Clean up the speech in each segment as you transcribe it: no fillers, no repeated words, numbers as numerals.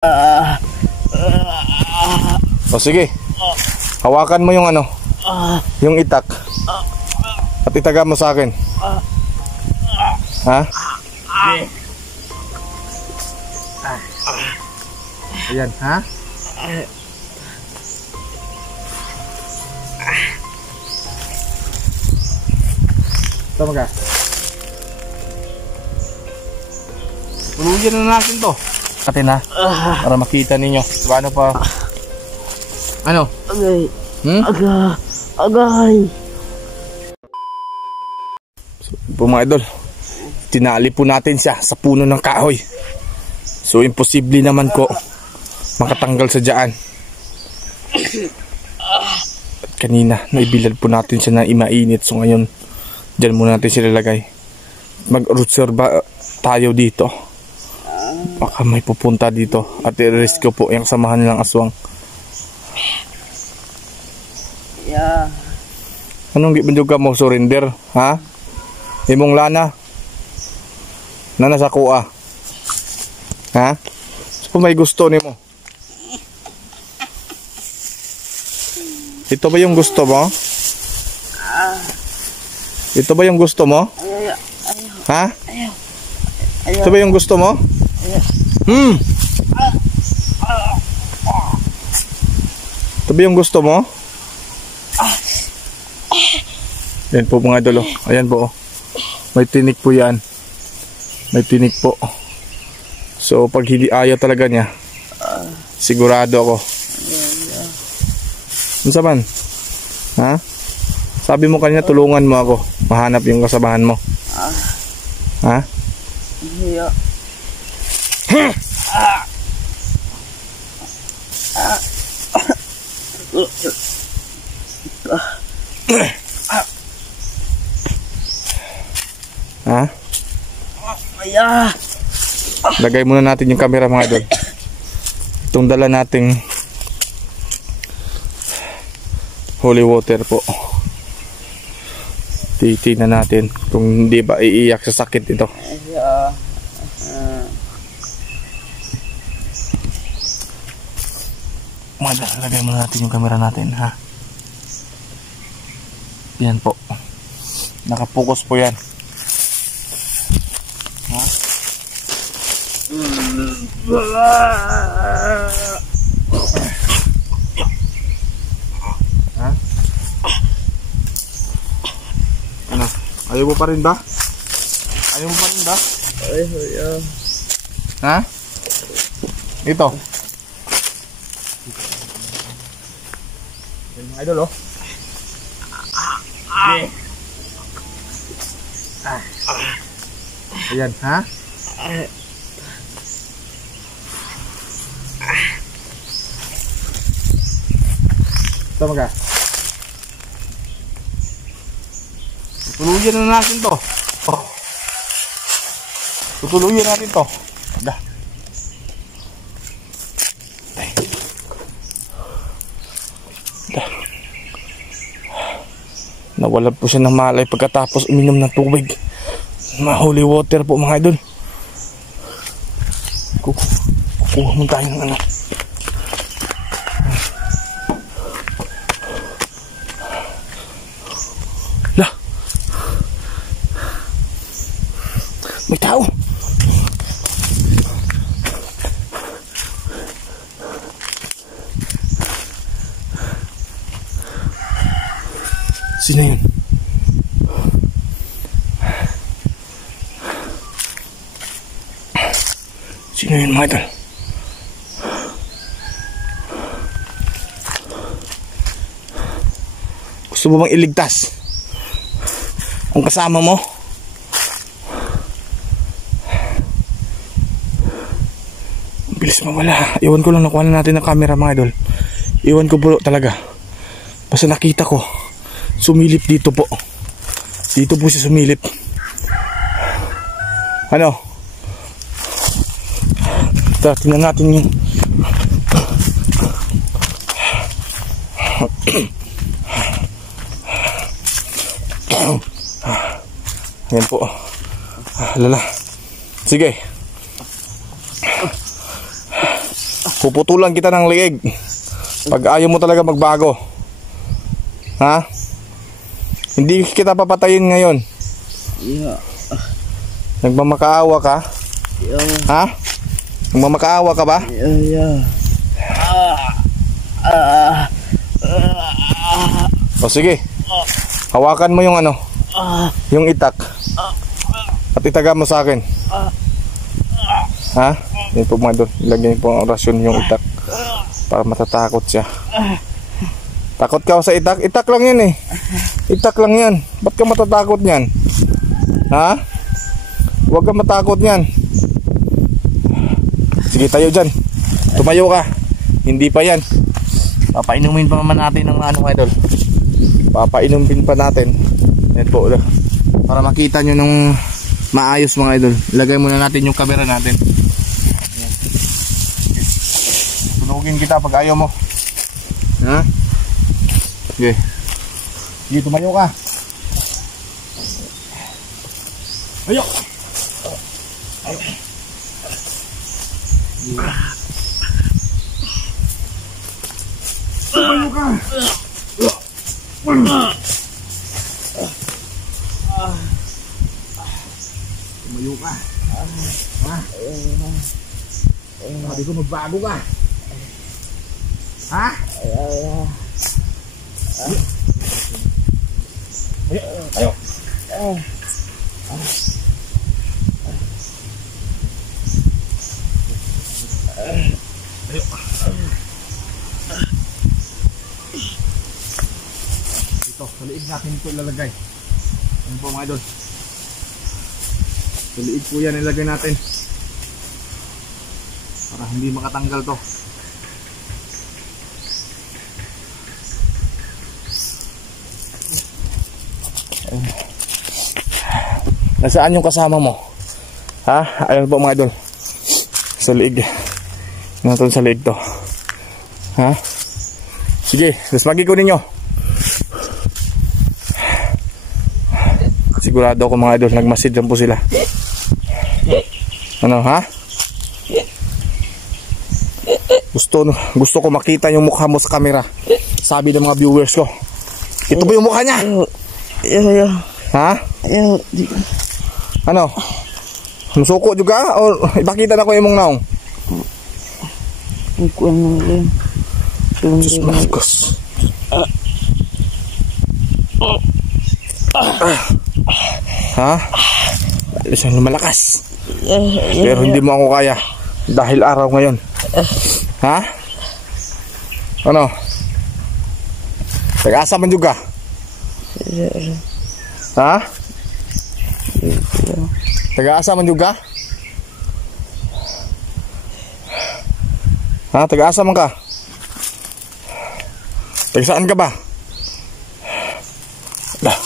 O sige, hawakan mo yung ano, yung itak, at itaga mo sa akin. Ha? Ayan, ha? Tama ka. Tuluyan na natin to. Atin ha, para makita ninyo. Paano pa? Ano? Agay. Agay. So, po mga idol, tinali po natin siya sa puno ng kahoy. So imposible naman ko makatanggal sa dyan. At kanina naibilad po natin siya na imainit. So ngayon dyan muna natin siya lalagay. Mag-root survive tayo dito. Baka may pupunta dito at i-rescue po yung samahan nilang aswang. Yeah. Anong gibundog ka mo surrender? Ha? Imong lana? Nana sa kuha? Ha? So may gusto ni mo? Ito ba yung gusto mo? Ito ba yung gusto mo? Ha? Ito ba yung gusto mo? Ito ba yung gusto mo? Yan po mga idol. Ayan po. May tinik po yan. May tinik po. So pag hindi ayaw talaga niya, sigurado ako. Ano saman? Ha? Sabi mo kanina tulungan mo ako mahanap yung kasamahan mo. Ha? Yeah. Ha? Lagay muna natin yung camera mga idol. Itong dala nating holy water po. Titignan natin kung hindi ba iiyak sa sakit ito. Mga idol, lagay muna natin yung camera natin ha. Yan po. Nakapokus po yan. Ha? Ha? Ano? Ayaw mo pa rin ba? Ayaw mo pa rin ba? Ayaw. Ha? Ito. Yan mga idol oh. Ayan, ha? Tama ka? Tutuluyan na natin to. Tutuluyan natin to. Dah. Dah. Nawalan po siya ng malay pagkatapos uminom ng tubig. Holy water po mga idol. Kukuha mo tayo ng ano. Lah. May tao. Sino yun? Sino yun mga idol? Gusto mo bang iligtas ang kasama mo? Ang bilis mawala. Iwan ko lang nakuha na natin ng camera mga idol. Iwan ko po talaga. Basta nakita ko sumilip dito po. Dito po siya sumilip. Ano? Tingnan natin yung Ayan po. Lala. Sige. Puputulan kita ng leeg. Pag ayaw mo talaga magbago. Ha? Hindi kita papatayin ngayon. Yeah. Nagmamakaawa ka? Yeah. Ha? Nagmamakaawa ka ba? Yeah. O sige. Hawakan mo yung ano, yung itak. At itaga mo sa akin. Ha? Yan po mga idol. Ilagyan po ang orasyon yung itak. Para matatakot siya. Takot ka sa itak? Itak lang yan eh. Itak lang yan. Ba't ka matatakot yan? Ha? Huwag ka matakot yan. Sige, tayo dyan. Tumayo ka. Hindi pa yan. Papainumin pa naman natin ng ano, idol. Papainumin pa natin. Yan po. Para makita nyo nung maayos mga idol. Ilagay muna natin yung camera natin. Yan. Tunugin kita pag ayaw mo. Ha? Sige. Sige, tumayo ka. Ayo. Ayo. Tumayo ka. Tumayo ka. Ha? Sabi ko magbago ka. Ha? Ayo. Ayo. Ito, sa liig natin ito ilalagay. Ano po mga idol? Sa liig po yan ilalagay natin. Para hindi makatanggal to. Nasaan yung kasama mo? Ha? Ayun po mga idol. Sa liig. Natin sa liig to. Ha? Sige, lasmagi ko ninyo. Sigurado ako mga idol, nagmasid lang po sila. Ano ha? Gusto ko makita yung mukha mo sa camera. Sabi ng mga viewers ko. Ito ba yung mukha niya? Yeah. Ha? Yeah. Ano? Musuko juga o ipakita na ko yung mong naong? Ang kuwan ng rin. Diyos Marcos. Ha? Isang lumalakas. Pero hindi mo ako kaya. Dahil araw ngayon. Ha? Ano? Tag-asa man juga? Ha? Taga-asa man juga? Ha? Taga-asa man ka? Taga-saan ka ba? Lah.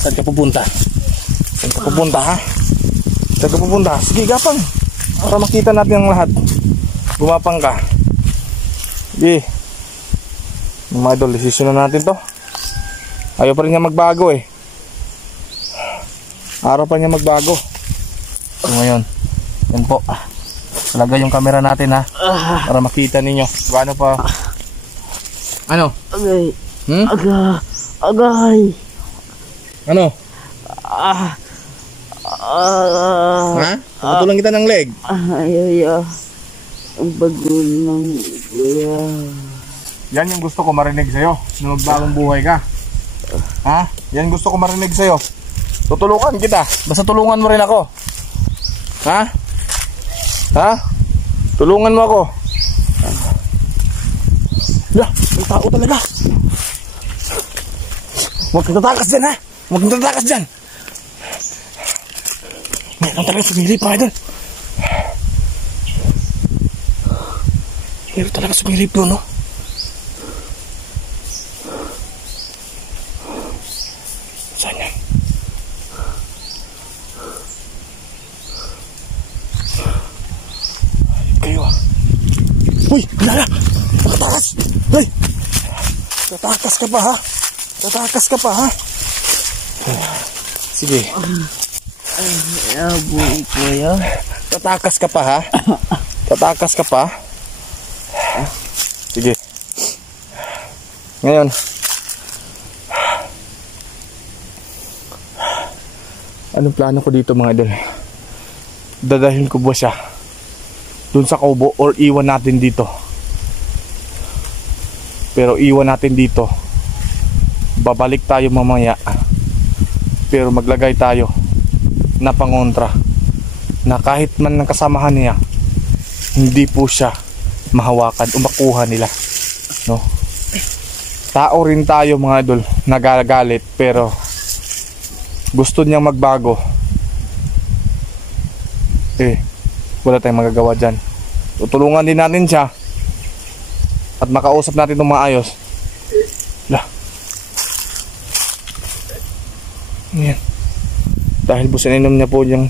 Saan ka pupunta? Saan ka pupunta ha? Saan ka pupunta? Sige, gapang. Para makita natin ang lahat. Gumapang ka. Sige. Mga idol, decision na natin to. Ayaw pa rin niya magbago eh. Araw pa niya magbago. So ngayon, yan po. Talagay yung camera natin ha. Para makita ninyo. Gaano pa. Ano? Agay. Hmm? Agay. Ano? Ha? Putulan kita ng leg. Ayaw. Ang bagol ng kuya. Yan yung gusto ko marinig sa'yo. Na magbagong buhay ka. Ha? Yan gusto ko marinig sa'yo. Tutulungan kita. Basta tulungan mo rin ako. Ha? Ha? Tulungan mo ako. Ya, may tao talaga. Huwag kang tatakas dyan ha. Huwag kang tatakas dyan. Mayroon talaga sumilip pa doon. Mayroon talaga sumilip doon no. Saan yan? Kayo ah. Uy! Bilala! Tatakas! Uy! Tatakas ka pa ha? Tatakas ka pa ha? Sige. Abuhay kuya. Tatakas ka pa ha? Tatakas ka pa? Sige. Ngayon. Anong plano ko dito mga idol? Dadahin ko ba siya dun sa kubo or iwan natin dito? Pero iwan natin dito. Babalik tayo mamaya. Pero maglagay tayo na pangontra na kahit man ng kasamahan niya, hindi po siya mahawakan o makuha nila, no? Tao rin tayo mga idol, nagagalit pero gusto niyang magbago. Wala tayong magagawa dyan. Tutulungan din natin siya at makausap natin itong maayos. Yan. Dahil po sininom niya po yung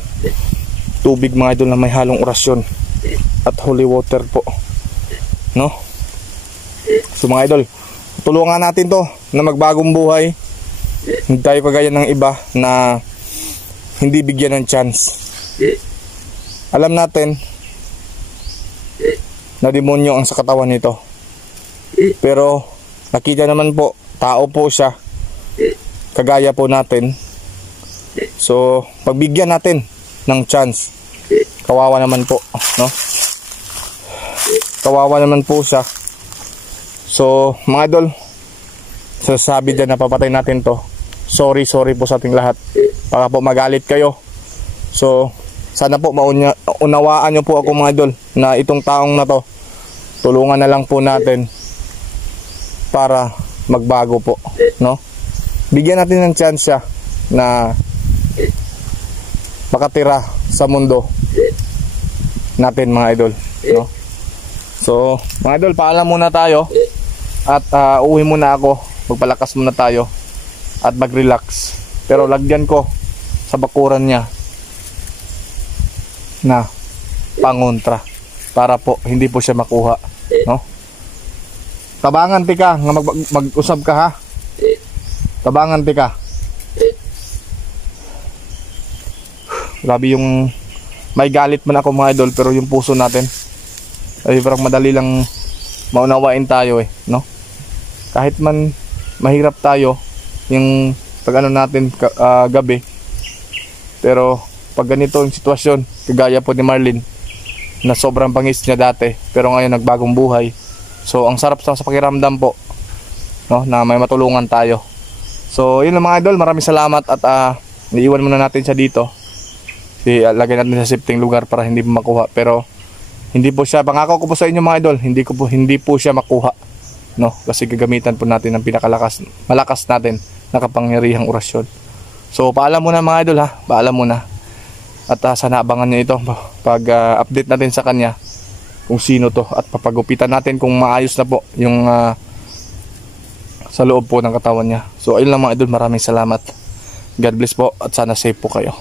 tubig mga idol na may halong orasyon at holy water po, no? So mga idol, tulungan natin to na magbagong buhay. Hindi tayo kagaya ng iba na hindi bigyan ng chance. Alam natin na demonyo ang sa katawan nito, pero nakita naman po, tao po siya kagaya po natin. So pagbigyan natin ng chance, kawawa naman po, no? Kawawa naman po siya. So mga idol, sasabi dyan na papatay natin to. Sorry po sa ating lahat. Baka po magalit kayo. So sana po unawaan nyo po ako mga idol na itong taong na to, tulungan na lang po natin para magbago po, no? Bigyan natin ng chance siya na makatira sa mundo natin mga idol, no? So mga idol, paalam muna tayo at uwi muna ako. Magpalakas muna tayo at mag-relax. Pero lagyan ko sa bakuran niya na pangontra para po hindi po siya makuha, no? Tabangan tika nga mag-usab ka ha. Tabangan tika. Grabe yung may galit man ako mga idol, pero yung puso natin ay parang madali lang maunawain tayo no? Kahit man mahirap tayo yung pag ano natin gabi, pero pag ganito yung sitwasyon, kagaya po ni Marlene na sobrang pangis niya dati pero ngayon nagbagong buhay. So ang sarap sa pakiramdam po, no, na may matulungan tayo. So yun lang mga idol, maraming salamat at iiwan muna natin siya dito. Lagay natin sa safety lugar para hindi po makuha. Pero hindi po siya, pangako ko po sa inyo mga idol, hindi po siya makuha, no? Kasi gagamitan po natin ng malakas natin na kapangyarihang orasyon. So paalam muna mga idol ha, paalam muna. At sana abangan niyo ito pag update natin sa kanya kung sino to, at papagupitan natin kung maayos na po yung sa loob po ng katawan niya. So ayun lang mga idol, maraming salamat. God bless po at sana safe po kayo.